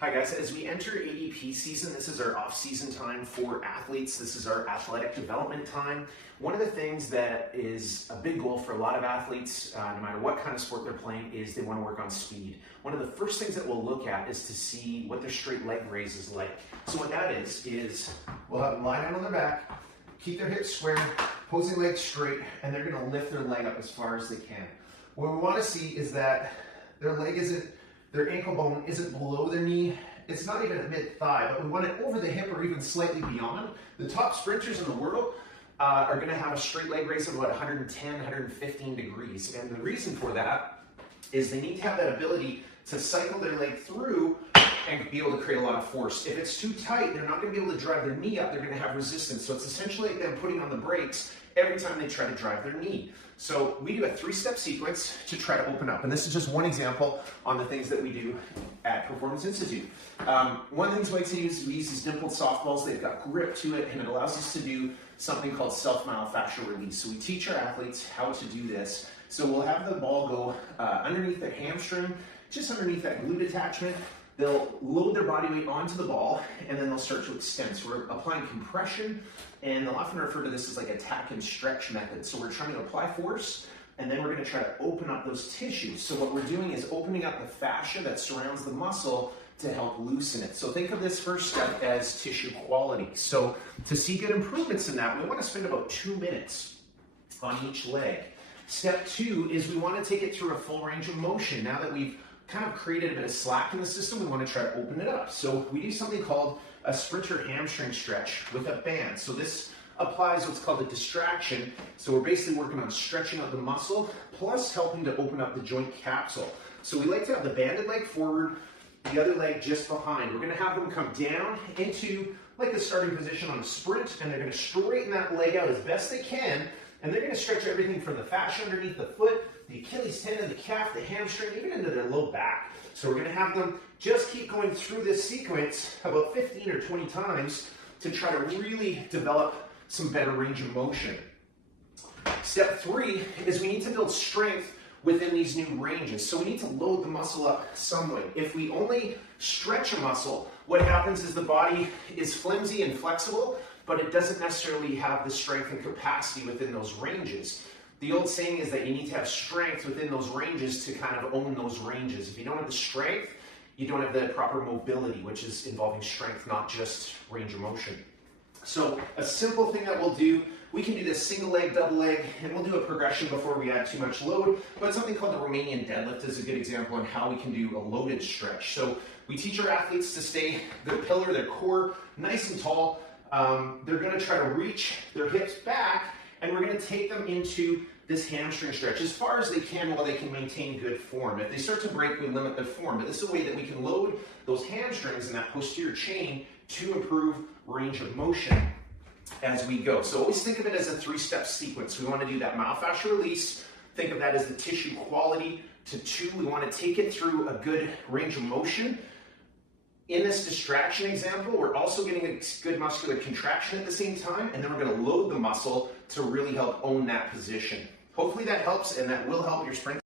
Hi guys, as we enter AEP season, this is our off-season time for athletes. This is our athletic development time. One of the things that is a big goal for a lot of athletes, no matter what kind of sport they're playing, is they want to work on speed. One of the first things that we'll look at is to see what their straight leg raise is like. So what that is we'll have them lie down on their back, keep their hips square, posing legs straight, and they're going to lift their leg up as far as they can. What we want to see is that their ankle bone isn't below their knee. It's not even at mid-thigh, but we want it over the hip or even slightly beyond. The top sprinters in the world are going to have a straight leg raise of about 110, 115 degrees. And the reason for that is they need to have that ability to cycle their leg through and be able to create a lot of force. If it's too tight, they're not going to be able to drive their knee up. They're going to have resistance. So it's essentially like them putting on the brakes every time they try to drive their knee. So we do a 3-step sequence to try to open up. And this is just one example on the things that we do at Performance Institute. One of the things we like to use, we use these dimpled softballs. They've got grip to it, and it allows us to do something called self-myofascial release. So we teach our athletes how to do this. So we'll have the ball go underneath their hamstring, just underneath that glute attachment. They'll load their body weight onto the ball, and then they'll start to extend. So we're applying compression, and they'll often refer to this as like a tack and stretch method. So we're trying to apply force, and then we're going to try to open up those tissues. So what we're doing is opening up the fascia that surrounds the muscle to help loosen it. So think of this first step as tissue quality. So to see good improvements in that, we want to spend about 2 minutes on each leg. Step 2 is we want to take it through a full range of motion. Now that we've kind of created a bit of slack in the system, we want to try to open it up. So we do something called a sprinter hamstring stretch with a band. So this applies what's called a distraction. So we're basically working on stretching out the muscle, plus helping to open up the joint capsule. So we like to have the banded leg forward, the other leg just behind. We're going to have them come down into like the starting position on a sprint, and they're going to straighten that leg out as best they can, and they're going to stretch everything from the fascia underneath the foot, the Achilles tendon, the calf, the hamstring, even into their low back. So we're going to have them just keep going through this sequence about 15 or 20 times to try to really develop some better range of motion. Step 3 is we need to build strength within these new ranges. So we need to load the muscle up some way. If we only stretch a muscle, what happens is the body is flimsy and flexible, but it doesn't necessarily have the strength and capacity within those ranges. The old saying is that you need to have strength within those ranges to kind of own those ranges. If you don't have the strength, you don't have the proper mobility, which is involving strength, not just range of motion. So a simple thing that we'll do, we can do this single leg, double leg, and we'll do a progression before we add too much load, but something called the Romanian deadlift is a good example on how we can do a loaded stretch. So we teach our athletes to stay their pillar, their core, nice and tall. They're going to try to reach their hips back, and we're going to take them into this hamstring stretch as far as they can while they can maintain good form. If they start to break, we limit their form, but this is a way that we can load those hamstrings and that posterior chain to improve range of motion as we go. So always think of it as a 3-step sequence. We want to do that myofascial release. Think of that as the tissue quality. To 2, we want to take it through a good range of motion. In this distraction example, we're also getting a good muscular contraction at the same time, and then we're going to load the muscle to really help own that position. Hopefully that helps, and that will help your sprint.